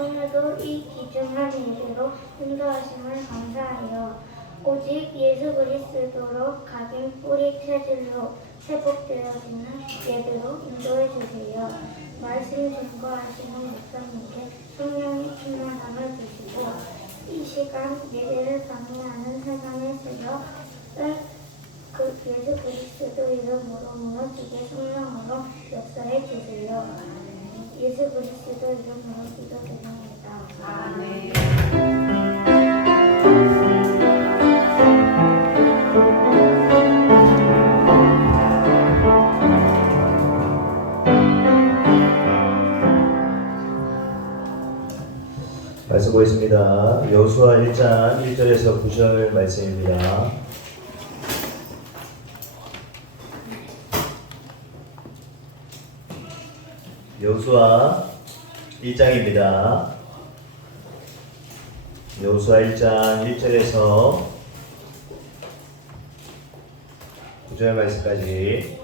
오늘도 이 귀중한 예배로 인도하심을 감사하여 오직 예수 그리스도로 각인 뿌리 체질로 회복되어지는 예배로 인도해 주세요. 말씀 증거하시는 목사님께 성령의 충만함을 주시고 이 시간 예배를 방해하는 사단의 세력을 예수 그리스도 이름으로 무너지게 성령으로 역사해 주세요. 예수 그리스도 이름으로 기도드립니다. 아멘. 말씀 보겠습니다. 여호수아 1장 1절에서 9절 말씀입니다. 여호수아 1장입니다. 여호수아 1장 1절에서 9절 말씀까지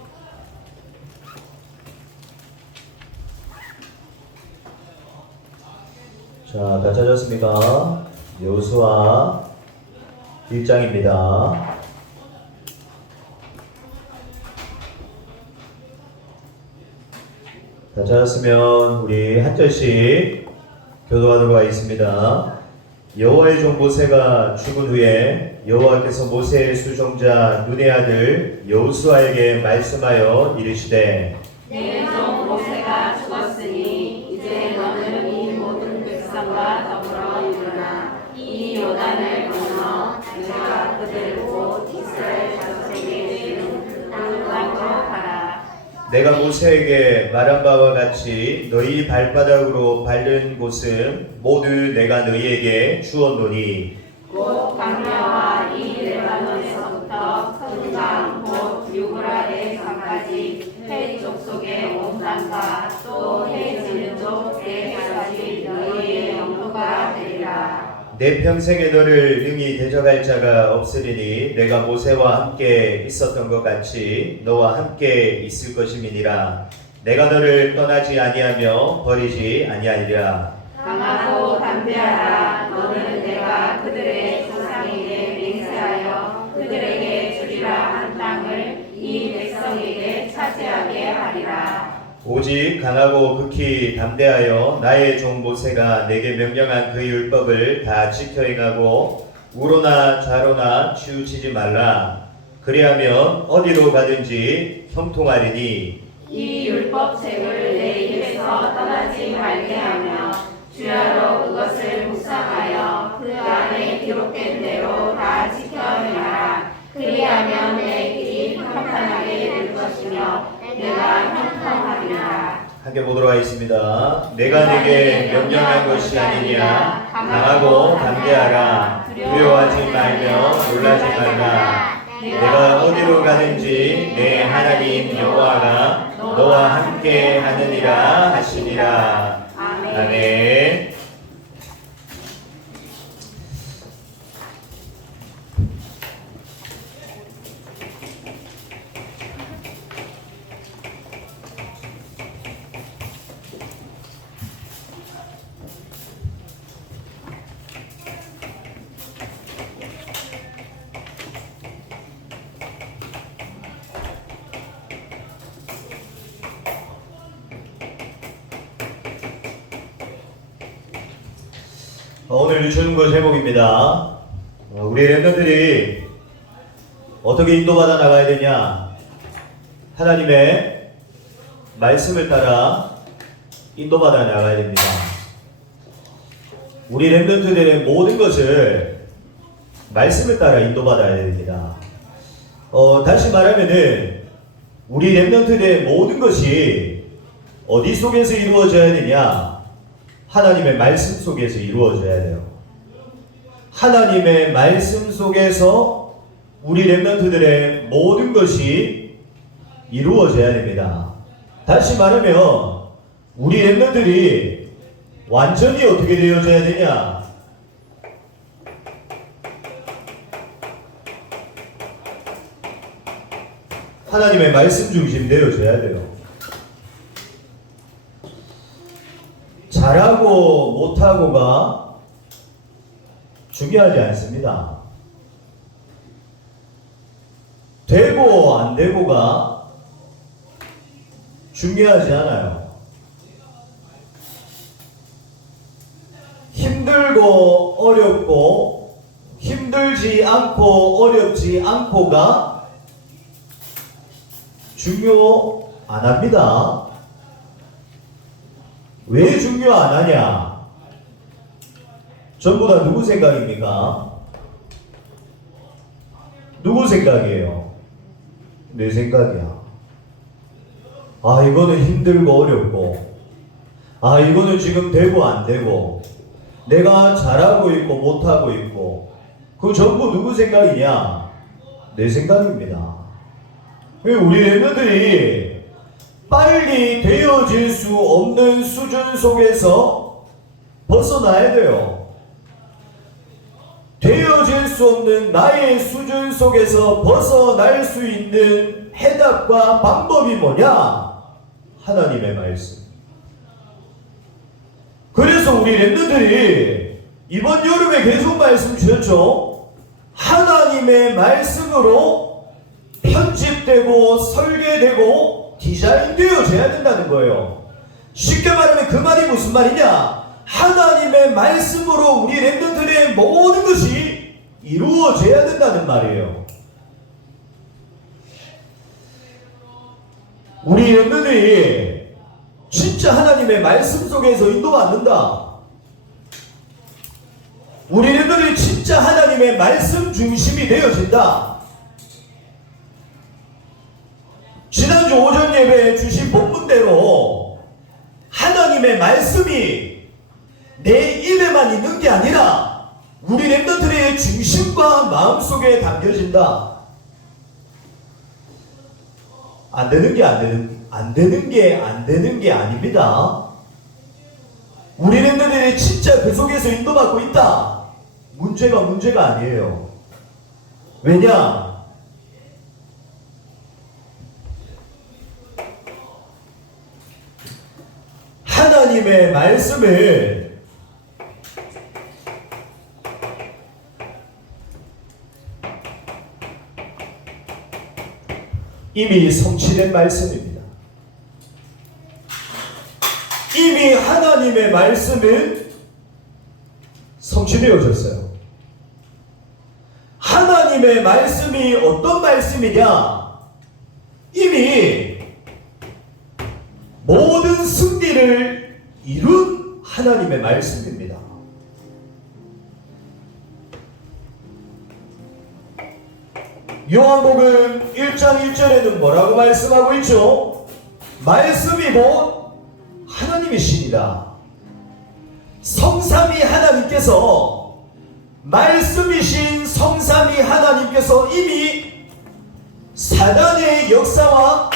자, 다 찾았습니까? 여호수아 1장입니다. 다 찾았으면 우리 한 절씩 교도하도록 하겠습니다. 여호와의 종 모세가 죽은 후에 여호와께서 모세의 수종자 눈의 아들 여호수아에게 말씀하여 이르시되 내 종 모세가 죽었으니 이제 너는 이 모든 백성과 더불어 일어나 이 요단을 건너 내가 그들을 곧 이스라엘 자손에게 주는 땅으로 가라. 내가 모세에게 말한 바와 같이 너희 발바닥으로 밟는 곳은 모두 내가 너희에게 주었노니 곧 광야와 이 레바논에서부터 큰 강 곧 유브라데 강까지 해 족속의 온 땅과 또 해 지는 족에까지 너희의 영토가 되리라. 내 평생에 너를 능히 대적할 자가 없으리니 내가 모세와 함께 있었던 것 같이 너와 함께 있을 것임이니라. 내가 너를 떠나지 아니하며 버리지 아니하리라. 강하고 담대하라. 너는 내가 그들의 조상에게 맹세하여 그들에게 주리라 한 땅을 이 백성에게 차지하게 하리라. 오직 강하고 극히 담대하여 나의 종 모세가 내게 명령한 그 율법을 다 지켜 행하고 우로나 좌로나 치우치지 말라. 그리하면 어디로 가든지 형통하리니 이 율법책을 내 입에서 떠나지 말게 하며 주야로 그것을 묵상하여 그 안에 기록된 대로 다 지켜 행하라. 그리하면 내 길이 평탄하게 될 것이며 내가 형통하리라. 함께 보도록 하겠습니다. 내가 내게 명령한 것이 아니냐. 강하고 담대하라. 두려워하지 말며 놀라지 말라. 내가 어디로 가든지 내 하나님 여호와가 너와 함께 하느니라 하시니라. 아멘. 오늘 주는 것 제목입니다. 우리 렘넌트들이 어떻게 인도받아 나가야 되냐? 하나님의 말씀을 따라 인도받아 나가야 됩니다. 우리 렘넌트들의 모든 것을 말씀을 따라 인도받아야 됩니다. 다시 말하면은 우리 렘넌트들의 모든 것이 어디 속에서 이루어져야 되냐? 하나님의 말씀 속에서 이루어져야 돼요. 하나님의 말씀 속에서 우리 렘넌트들의 모든 것이 이루어져야 됩니다. 다시 말하면 우리 렘넌트들이 완전히 어떻게 되어져야 되냐? 하나님의 말씀 중심 되어져야 돼요. 잘하고 못하고가 중요하지 않습니다. 되고 안 되고가 중요하지 않아요. 힘들고 어렵고 힘들지 않고 어렵지 않고가 중요 안 합니다. 왜 중요 안 하냐? 전부 다 누구 생각입니까? 누구 생각이에요? 내 생각이야. 아, 이거는 힘들고 어렵고, 아, 이거는 지금 되고 안 되고, 내가 잘하고 있고 못하고 있고, 그거 전부 누구 생각이냐? 내 생각입니다. 우리 랩런들이 빨리 되어질 수 없는 수준 속에서 벗어나야 돼요. 되어질 수 없는 나의 수준 속에서 벗어날 수 있는 해답과 방법이 뭐냐? 하나님의 말씀. 그래서 우리 랩런들이 이번 여름에 계속 말씀 주셨죠? 하나님의 말씀으로 편집되고 설계되고 디자인되어져야 된다는 거예요. 쉽게 말하면 그 말이 무슨 말이냐? 하나님의 말씀으로 우리 랩런들의 모든 것이 이루어져야 된다는 말이에요. 우리 랩런들이 진짜 하나님의 말씀 속에서 인도받는다. 우리 랩런들이 진짜 하나님의 말씀 중심이 되어진다. 지난주 오전 예배에 주신 본문대로 하나님의 말씀이 내 입에만 있는 게 아니라 우리 랩런들의 중심과 마음속에 담겨진다. 안 되는 게 아닙니다. 우리 랩런들이 진짜 그 속에서 인도받고 있다. 문제가 아니에요. 왜냐? 하나님의 말씀을 이미 성취된 말씀입니다. 이미 하나님의 말씀은 성취되어졌어요. 하나님의 말씀이 어떤 말씀이냐? 이미 모든 승리를 이룬 하나님의 말씀입니다. 요한복음 1장 1절에는 뭐라고 말씀하고 있죠? 말씀이 곧 하나님이시니라. 성삼위 하나님께서, 말씀이신 성삼위 하나님께서 이미 사단의 역사와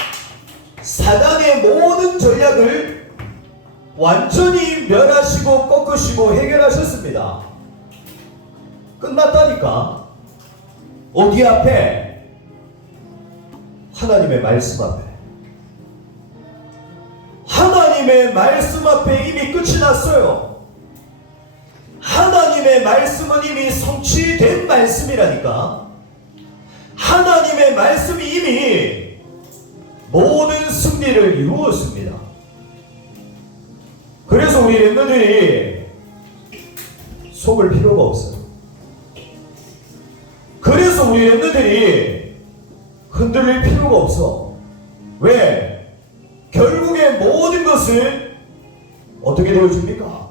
사단의 모든 전략을 완전히 멸하시고 꺾으시고 해결하셨습니다. 끝났다니까. 어디 앞에? 하나님의 말씀 앞에. 하나님의 말씀 앞에 이미 끝이 났어요. 하나님의 말씀은 이미 성취된 말씀이라니까. 하나님의 말씀이 이미 모든 승리를 이루었습니다. 그래서 우리 랩런들이 속을 필요가 없어요. 그래서 우리 랩런들이 흔들릴 필요가 없어. 왜? 결국에 모든 것은 어떻게 되어집니까?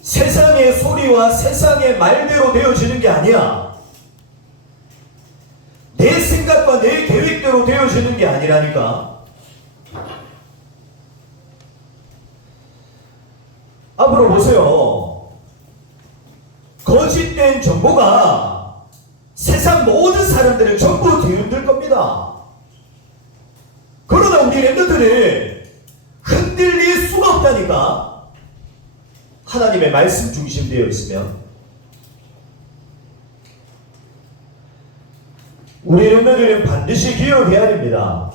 세상의 소리와 세상의 말대로 되어지는 게 아니야. 내 생각과 내 계획대로 되어지는 게 아니라니까. 앞으로 보세요. 거짓된 정보가 세상 모든 사람들을 전부 뒤흔들 겁니다. 그러나 우리 랩런들은 흔들릴 수가 없다니까. 하나님의 말씀 중심되어 있으면. 우리 랩런들은 반드시 기억해야 됩니다.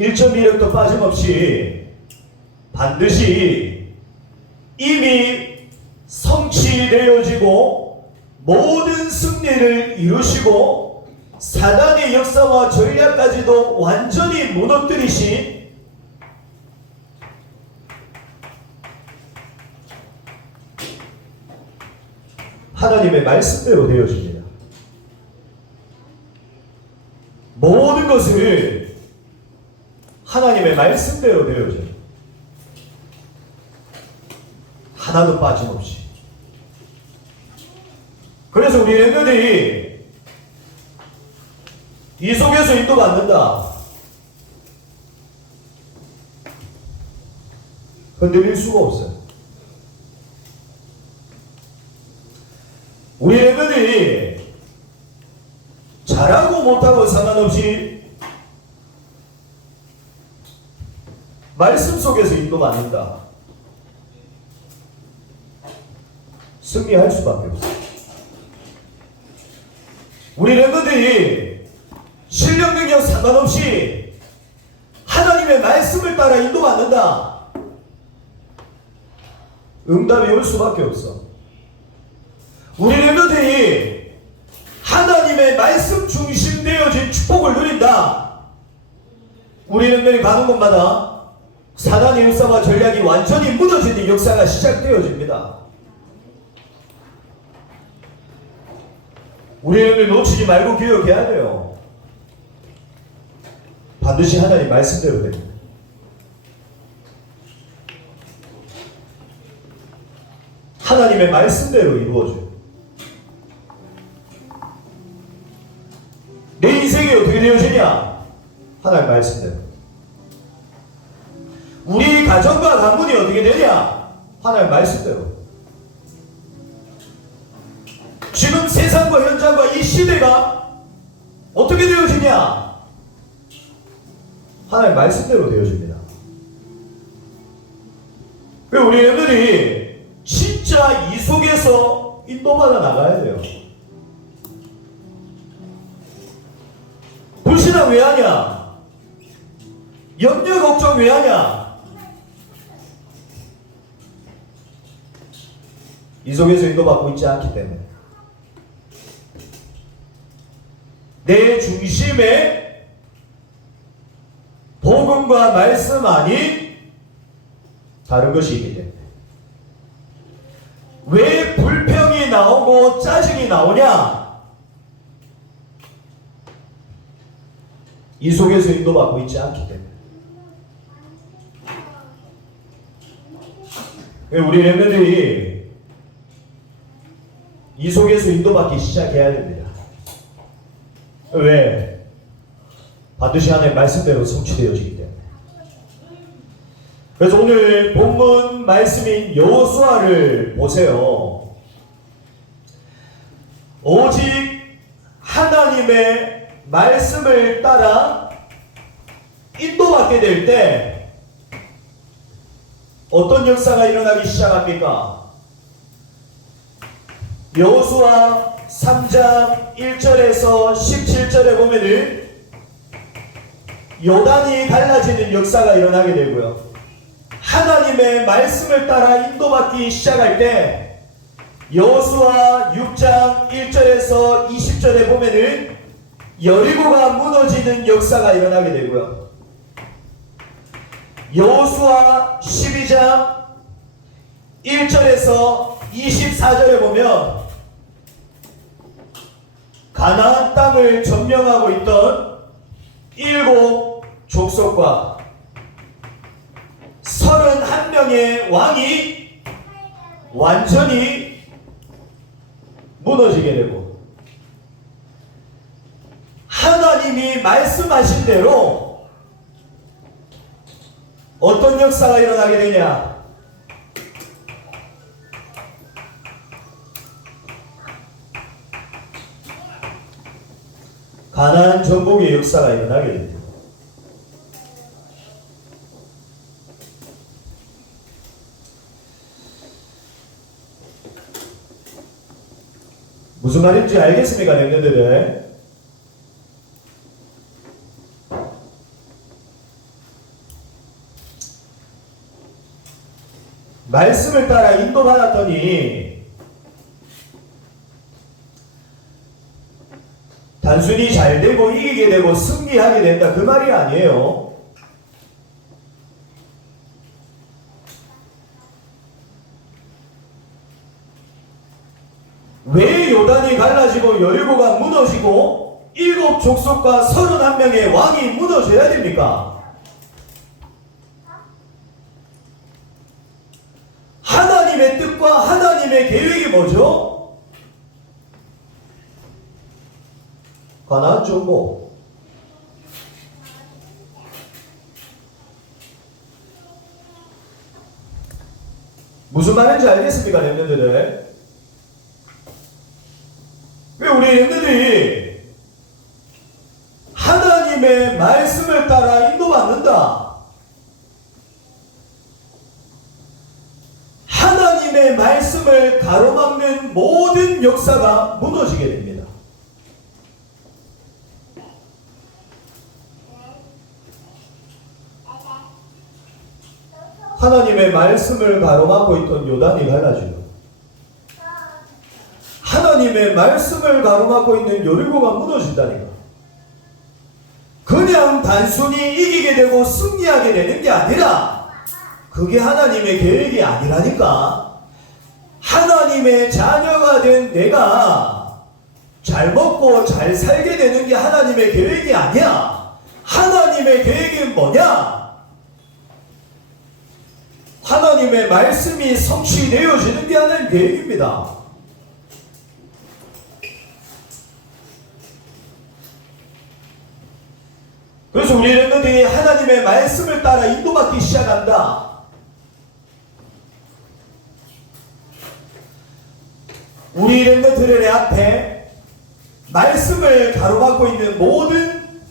1.1획도 빠짐없이 반드시 이미 성취되어지고 모든 승리를 이루시고 사단의 역사와 전략까지도 완전히 무너뜨리신 하나님의 말씀대로 되어집니다. 모든 것을 하나님의 말씀대로 되어져요. 하나도 빠짐없이. 그래서 우리 렘넌트들이 이 속에서 인도받는다. 흔들릴 수가 없어요. 우리 렘넌트들이 잘하고 못하고 상관없이 말씀 속에서 인도받는다. 승리할 수밖에 없어요. 우리 렘넌트들이 실력 능력 상관없이 하나님의 말씀을 따라 인도받는다. 응답이 올 수밖에 없어. 우리 렘넌트들이 하나님의 말씀 중심되어진 축복을 누린다. 우리 렘넌트들이 가는 곳마다 사단의 역사와 전략이 완전히 무너지는 역사가 시작되어집니다. 우리 렘넌트 놓치지 말고 기억해야 돼요. 반드시 하나님 말씀대로 됩니다. 하나님의 말씀대로 이루어져요. 내 인생이 어떻게 되어지냐? 하나님 말씀대로. 우리 가정과 가문이 어떻게 되냐? 하나님 말씀대로. 지금 세상과 현장과 이 시대가 어떻게 되어지냐? 하나님 말씀대로 되어집니다. 우리 렘넌트들이 진짜 이 속에서 인도받아 나가야 돼요. 불신앙 왜 하냐? 염려 걱정 왜 하냐? 이 속에서 인도받고 있지 않기 때문에. 내 중심에 복음과 말씀 아닌 다른 것이 있기 때문에. 왜 불평이 나오고 짜증이 나오냐? 이 속에서 인도받고 있지 않기 때문에. 우리 렘넌트들이 이 속에서 인도받기 시작해야 됩니다. 왜? 반드시 하나님의 말씀대로 성취되어지기 때문에. 그래서 오늘 본문 말씀인 여호수아를 보세요. 오직 하나님의 말씀을 따라 인도받게 될 때 어떤 역사가 일어나기 시작합니까? 여호수아 3장 1절에서 17절에 보면은 요단이 갈라지는 역사가 일어나게 되고요. 하나님의 말씀을 따라 인도받기 시작할 때 여호수아 6장 1절에서 20절에 보면은 여리고가 무너지는 역사가 일어나게 되고요. 여호수아 12장 1절에서 24절에 보면 가나안 땅을 점령하고 있던 7 족속과 31명의 왕이 완전히 무너지게 되고 하나님이 말씀하신 대로 어떤 역사가 일어나게 되냐? 가나안 정복의 역사가 일어나게 됩니다. 무슨 말인지 알겠습니까, 렘넌트들? 말씀을 따라 인도받았더니 단순히 잘 되고 이기게 되고 승리하게 된다 그 말이 아니에요. 왜 요단이 갈라지고 여리고가 무너지고 7 족속과 31명의 왕이 무너져야 됩니까? 하나님의 뜻과 하나님의 계획이 뭐죠? 가나안 정복. 무슨 말인지 알겠습니까, 렘넌트들? 왜 우리 렘넌트들이 하나님의 말씀을 따라 인도받는다. 하나님의 말씀을 가로막는 모든 역사가 무너지게 됩니다. 하나님의 말씀을 가로막고 있던 요단이 갈라지고 하나님의 말씀을 가로막고 있는 여리고가 무너진다니까. 그냥 단순히 이기게 되고 승리하게 되는 게 아니라 그게 하나님의 계획이 아니라니까. 하나님의 자녀가 된 내가 잘 먹고 잘 살게 되는 게 하나님의 계획이 아니야. 하나님의 계획은 뭐냐? 하나님의 말씀이 성취되어지는 게 하나님의 계획입니다. 그래서 우리 렘넌트들이 하나님의 말씀을 따라 인도받기 시작한다. 우리 렘넌트들의 앞에 말씀을 가로막고 있는 모든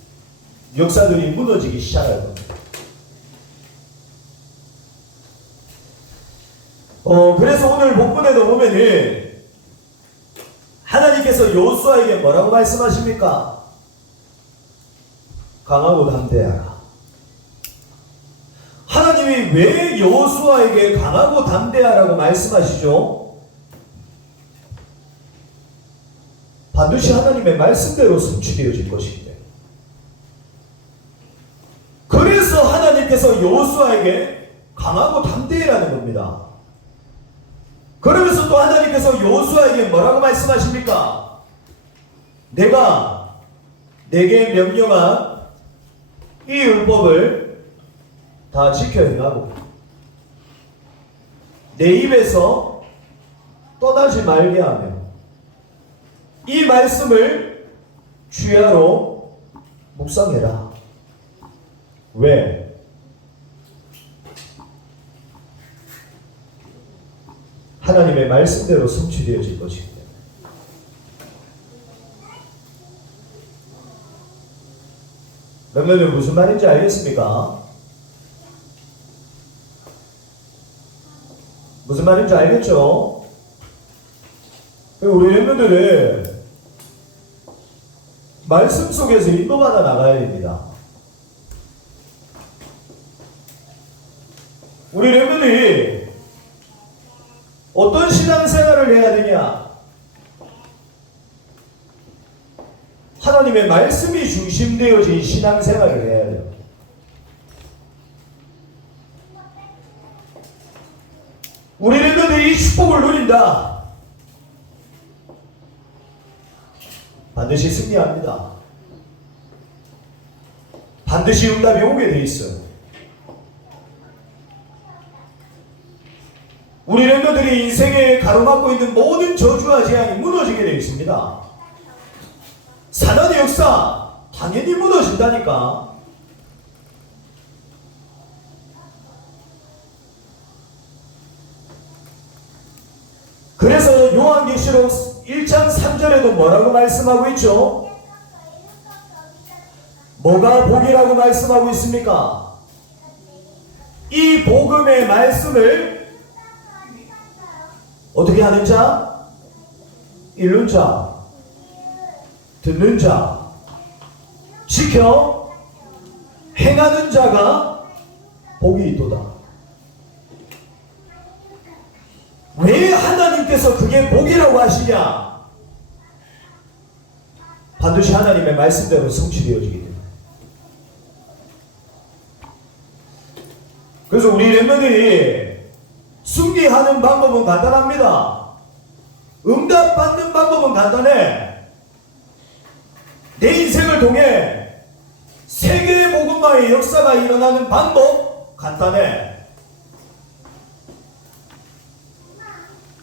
역사들이 무너지기 시작할 겁니다. 그래서 오늘 본문에도 보면은 하나님께서 여호수아에게 뭐라고 말씀하십니까? 강하고 담대하라. 하나님이 왜 여호수아에게 강하고 담대하라고 말씀하시죠? 반드시 하나님의 말씀대로 성취되어질 것이기 때문에. 그래서 하나님께서 여호수아에게 강하고 담대하라는 겁니다. 그러면서 또 하나님께서 여호수아에게 뭐라고 말씀하십니까? 내가 내게 명령한 이 율법을 다 지켜 행하고 내 입에서 떠나지 말게 하며 이 말씀을 주야로 묵상해라. 왜? 하나님의 말씀대로 성취되어질 것입니다. 렘넌트들 무슨 말인지 알겠습니까? 무슨 말인지 알겠죠? 우리 렘넌트들은 말씀 속에서 인도받아 나가야 됩니다. 우리 렘넌트들이 어떤 신앙생활을 해야 되냐? 하나님의 말씀이 중심되어진 신앙생활을 해야 돼요. 우리 렘넌트들이 이 축복을 누린다. 반드시 승리합니다. 반드시 응답이 오게 돼 있어요. 우리 렘넌트들이 인생에 가로막고 있는 모든 저주와 재앙이 무너지게 되어 있습니다. 사단의 역사 당연히 무너진다니까. 그래서 요한계시록 1장 3절에도 뭐라고 말씀하고 있죠? 뭐가 복이라고 말씀하고 있습니까? 이 복음의 말씀을 어떻게 하는 자? 읽는 자, 듣는 자, 지켜 행하는 자가 복이 있도다. 왜 하나님께서 그게 복이라고 하시냐? 반드시 하나님의 말씀대로 성취되어지기 때문에. 그래서 우리 렘넌들이 승리하는 방법은 간단합니다. 응답받는 방법은 간단해. 내 인생을 통해 세계 복음화의 역사가 일어나는 방법 간단해.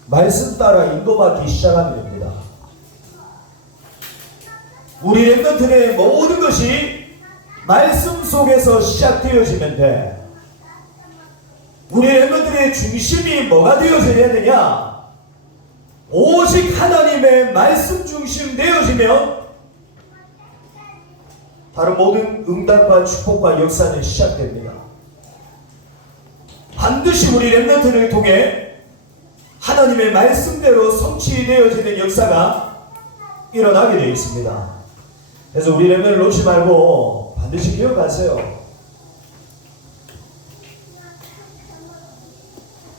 말씀 따라 인도받기 시작하면 됩니다. 우리 렘넌트의 모든 것이 말씀 속에서 시작되어지면 돼. 우리 렘넌트의 중심이 뭐가 되어져야 되냐? 오직 하나님의 말씀 중심 되어지면 다른 모든 응답과 축복과 역사는 시작됩니다. 반드시 우리 렘넌트를 통해 하나님의 말씀대로 성취되어지는 역사가 일어나게 되어 있습니다. 그래서 우리 렘넌트를 놓지 말고 반드시 기억하세요.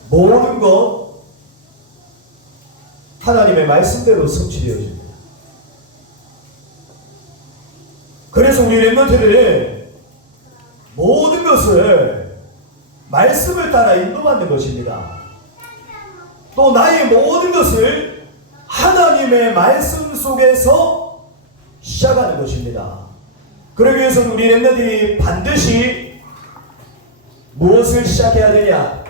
모든 것 하나님의 말씀대로 성취되어집니다. 그래서 우리 렘넌트들은 모든 것을 말씀을 따라 인도받는 것입니다. 또 나의 모든 것을 하나님의 말씀 속에서 시작하는 것입니다. 그러기 위해서는 우리 렘넌트들이 반드시 무엇을 시작해야 되냐?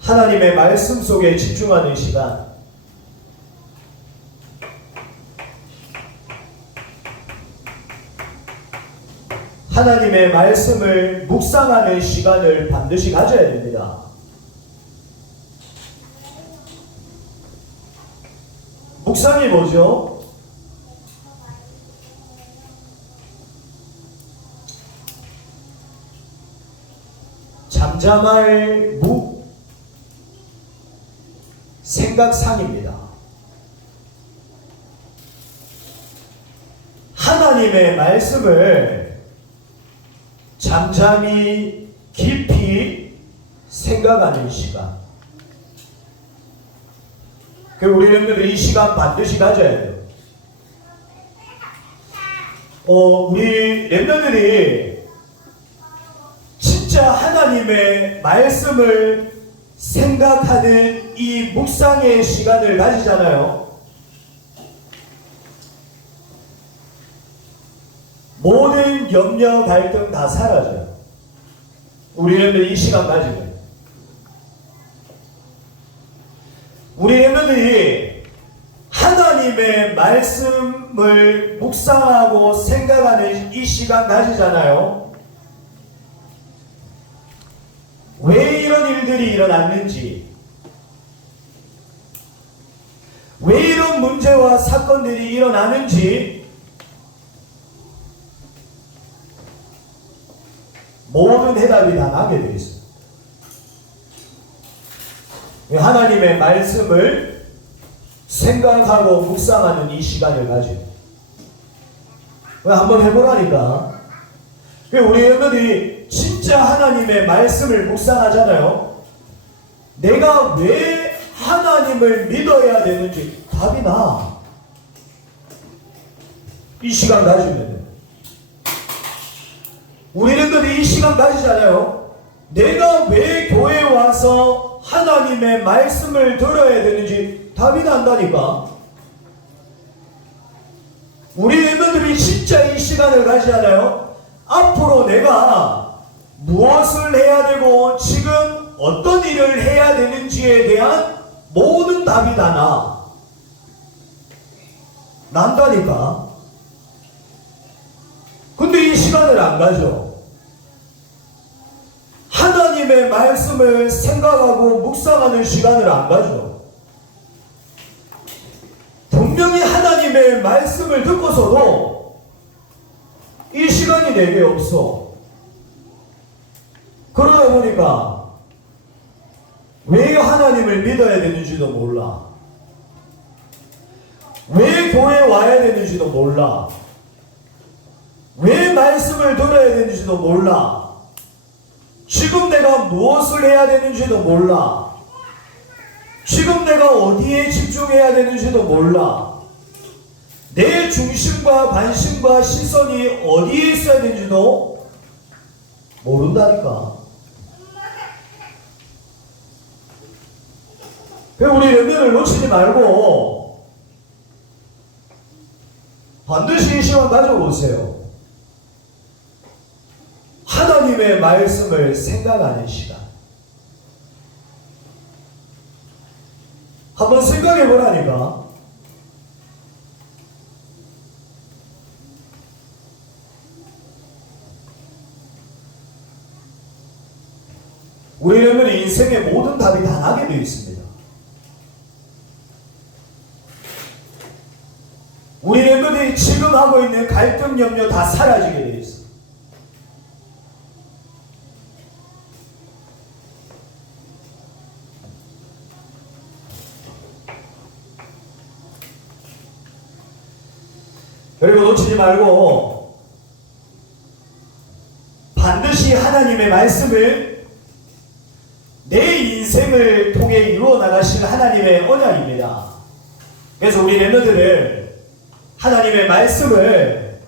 하나님의 말씀 속에 집중하는 시간, 하나님의 말씀을 묵상하는 시간을 반드시 가져야 됩니다. 묵상이 뭐죠? 잠잠할 생각상입니다. 하나님의 말씀을 잠잠히 깊이 생각하는 시간. 우리 렘넌트들이 이 시간 반드시 가져야 돼요. 우리 렘넌트들이 진짜 하나님의 말씀을 생각하는 이 묵상의 시간을 가지잖아요. 모든 염려, 갈등 다 사라져요. 우리 이 시간 가지면. 우리 렘넌트들이 하나님의 말씀을 묵상하고 생각하는 이 시간 가지잖아요. 왜 이런 일들이 일어났는지, 왜 이런 문제와 사건들이 일어나는지 모든 해답이 다 나게 되어 있습니다. 하나님의 말씀을 생각하고 묵상하는 이 시간을 가지고 한번 해보라니까. 우리 멤버들이 진짜 하나님의 말씀을 묵상하잖아요. 내가 왜 하나님을 믿어야 되는지 답이 나. 이 시간 가지면 우리 멤버들이 이 시간 가지잖아요. 내가 왜 교회에 와서 하나님의 말씀을 들어야 되는지 답이 난다니까. 우리 멤버들이 진짜 이 시간을 가지잖아요. 앞으로 내가 무엇을 해야 되고 지금 어떤 일을 해야 되는지에 대한 모든 답이 다 난다니까. 근데 이 시간을 안 가져. 하나님의 말씀을 생각하고 묵상하는 시간을 안 가져. 분명히 하나님의 말씀을 듣고서도 이 시간이 내게 없어. 그러다 보니까 왜 하나님을 믿어야 되는지도 몰라. 왜 교회에 와야 되는지도 몰라. 왜 말씀을 들어야 되는지도 몰라. 지금 내가 무엇을 해야 되는지도 몰라. 지금 내가 어디에 집중해야 되는지도 몰라. 내 중심과 관심과 시선이 어디에 있어야 되는지도 모른다니까. 우리 렘넌트를 놓치지 말고 반드시 이 시간 가져오세요. 하나님의 말씀을 생각하는 시간. 한번 생각해 보라니까. 우리는 인생의 모든 답이 다 나게 되어 있습니다. 우리는 지금 하고 있는 갈등 염려 다 사라지게 되어 있습니다. 그리고 놓치지 말고 반드시 하나님의 말씀을 내 인생을 통해 이루어 나가실 하나님의 언약입니다. 그래서 우리 렘넌트들 하나님의 말씀을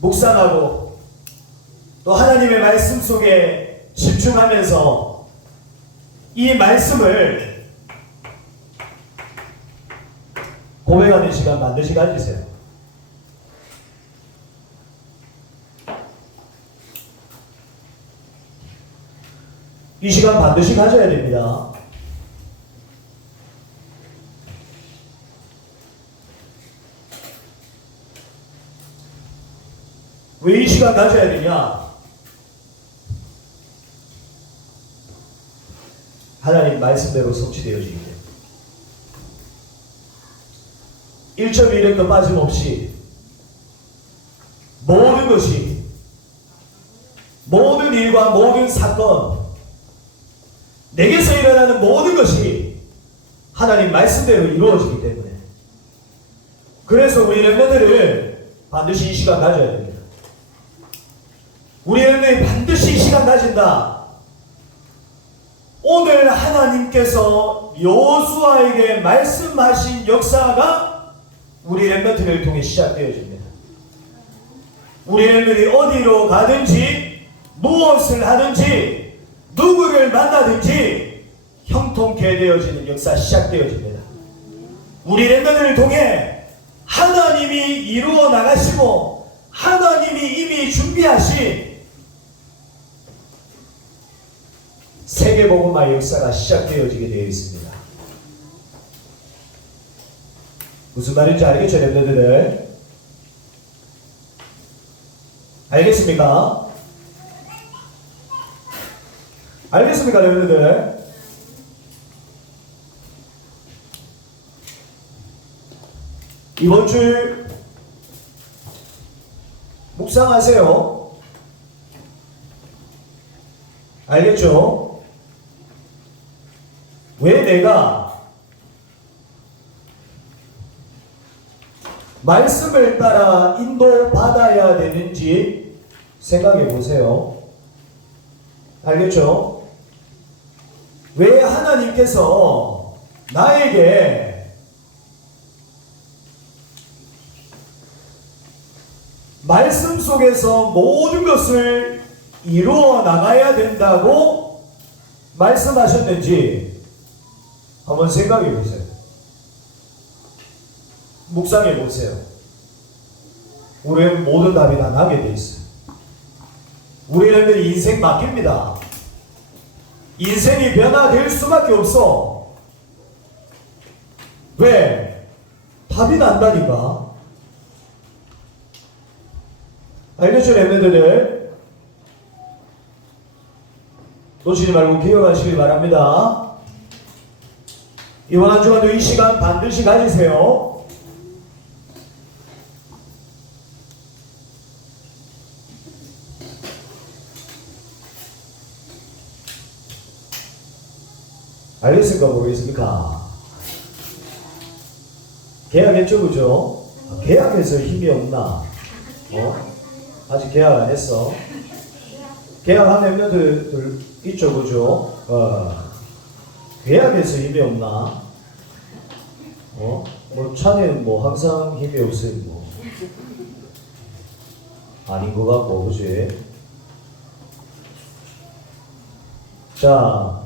묵상하고 또 하나님의 말씀 속에 집중하면서 이 말씀을 고백하는 시간 반드시 가지세요. 이 시간 반드시 가져야 됩니다. 왜 이 시간 가져야 되냐? 하나님 말씀대로 성취되어지기 때문에 1.1획도 빠짐없이 모든 것이 모든 일과 모든 사건 내게서 일어나는 모든 것이 하나님 말씀대로 이루어지기 때문에 그래서 우리 렘넌트를 반드시 이 시간 가져야 됩니다. 우리 렘넌트들이 반드시 이 시간 가진다. 오늘 하나님께서 여호수아에게 말씀하신 역사가 우리 렘넌트를 통해 시작되어집니다. 우리 렘넌트들이 어디로 가든지 무엇을 하든지 누구를 만나든지 형통케 되어지는 역사 시작되어집니다. 우리 렘넌트를 통해 하나님이 이루어 나가시고 하나님이 이미 준비하신 세계복음화의 역사가 시작되어지게 되어 있습니다. 무슨 말인지 알겠죠, 렘넌트들? 알겠습니까? 알겠습니까, 렘넌트들? 이번 주 묵상하세요. 알겠죠? 왜 내가 말씀을 따라 인도받아야 되는지 생각해 보세요. 알겠죠? 왜 하나님께서 나에게 말씀 속에서 모든 것을 이루어 나가야 된다고 말씀하셨는지 한번 생각해 보세요. 묵상해 보세요. 우리는 모든 답이 다 나게 돼 있어요. 우리는 인생 맡깁니다. 인생이 변화될 수밖에 없어. 왜? 답이 난다니까. 알겠죠, 렘넌트들? 놓치지 말고 기억하시길 바랍니다. 이번 한 주간도 이 시간 반드시 가지세요. 알겠습니까? 모르겠습니까? 계약했죠, 그죠? 계약해서 힘이 없나? 아직 계약 안 했어. 계약한 멤버들 있죠, 그죠? 계약해서 힘이 없나? 뭐 차내는 뭐 항상 힘이 없으니 뭐 아닌 것 같고, 그지? 자,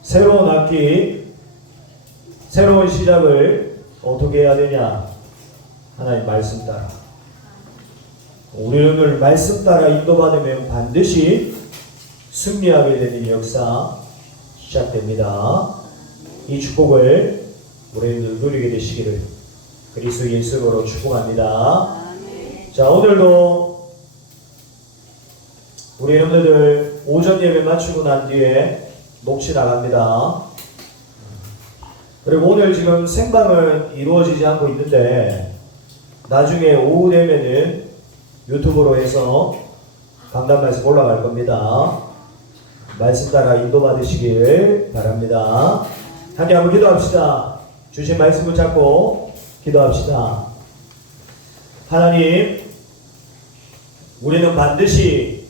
새로운 학기, 새로운 시작을 어떻게 해야 되냐? 하나님 말씀 따라. 우리는 오늘 말씀 따라 인도받으면 반드시 승리하게 되는 역사 시작됩니다. 이 축복을 우리들 누리게 되시기를 그리스도 예수로 축복합니다. 자, 오늘도 우리 여러분들 오전 예배 마치고 난 뒤에 녹취 나갑니다. 그리고 오늘 지금 생방은 이루어지지 않고 있는데 나중에 오후 되면은 유튜브로 해서 강단 말씀 올라갈 겁니다. 말씀 따라 인도받으시길 바랍니다. 함께 한번 기도합시다. 주신 말씀 붙잡고 기도합시다. 하나님, 우리는 반드시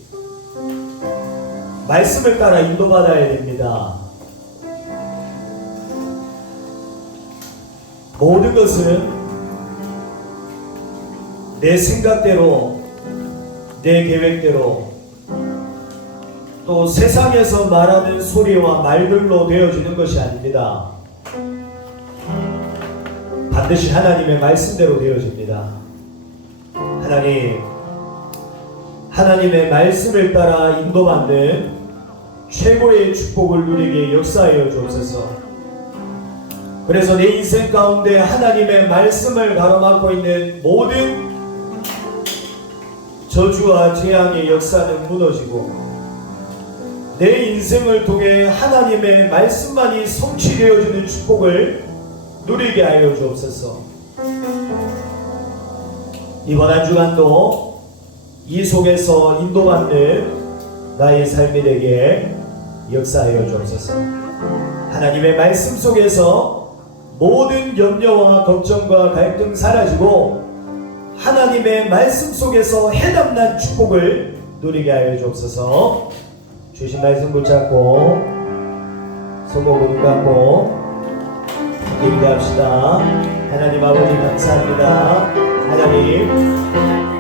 말씀을 따라 인도받아야 됩니다. 모든 것은 내 생각대로, 내 계획대로, 또 세상에서 말하는 소리와 말들로 되어지는 것이 아닙니다. 반드시 하나님의 말씀대로 되어집니다. 하나님, 하나님의 말씀을 따라 인도받는 최고의 축복을 누리게 역사하여 주옵소서. 그래서 내 인생 가운데 하나님의 말씀을 가로막고 있는 모든 저주와 재앙의 역사는 무너지고 내 인생을 통해 하나님의 말씀만이 성취되어지는 축복을 누리게 하여 주옵소서. 이번 한 주간도 이 속에서 인도받는 나의 삶이 되게 역사하여 주옵소서. 하나님의 말씀 속에서 모든 염려와 걱정과 갈등 사라지고 하나님의 말씀 속에서 해답난 축복을 누리게 하여 주옵소서. 주신 말씀 붙잡고 손목 눈 감고 기도합시다. 하나님 아버지 감사합니다. 하나님